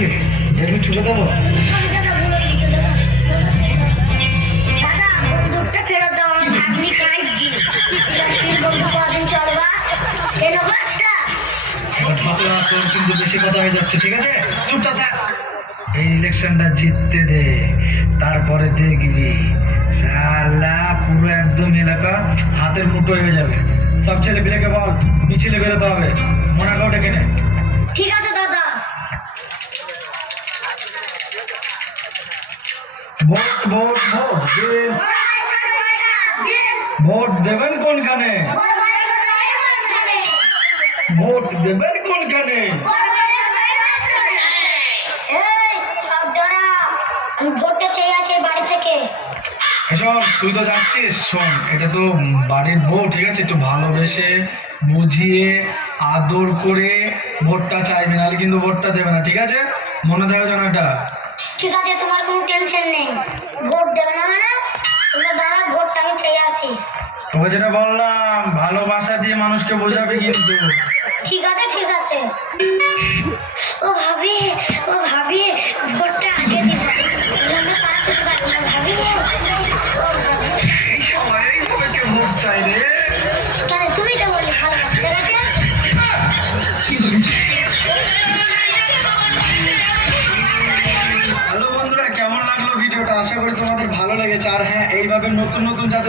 বললি দেখবি ছুটে দেবো। তোর কিন্তু বেশি কথা হয়ে যাচ্ছে, ঠিক আছে? চুপটা থাক। এই ইলেকশনটা জিততে দে, তারপরে দেখবি শালা পুরো একদম এলাকা হাতের মুঠো হয়ে যাবে। সব ছেলে পিলেকে বল মিছিলে বেরোতে হবে, মনে করো ডেকে নে। ঠিক আছে দাদা। ভোট ভোট ভোট দিন। ভোট দেবেন কোনখানে? ভোট দেবেন কোনখানে? আমি ভোটটা চেয়ে আসি বাড়ি থেকে। শোন, তুই তো যাচ্ছিস, শোন এটা তো বাড়ির বউ, ঠিক আছে? একটু ভালোবেসে বুঝিয়ে আদর করে ভোটটা চাইবে, নাহলে কিন্তু ভোটটা দেবে না, ঠিক আছে? মনে থাকো যেন এটা। ঠিক আছে, তোমার কোনো টেনশন নেই। ভোট দেবে না মানে তোমরা দাঁড়া, ভোটটা আমি চেয়ে আসি। তোকে যেটা বললাম ভালোবাসা দিয়ে মানুষকে বোঝাবে কিন্তু। ঠিক আছে ঠিক আছে। ও ভাবি, ও ভাবি, ভোটটা আগে দিব। আমরা পাঠাতে পারবো না ভাবি। ও ভাবি, সবাই সবাইকে ভোট চাই রে। কেন তুমি তো বললি ভালোবাসা, ঠিক আছে? হ্যালো বন্ধুরা, কেমন লাগলো ভিডিওটা? আশা করি তোমাদের ভালো লেগেছে। আর হ্যাঁ, এইভাবে নতুন নতুন যাতে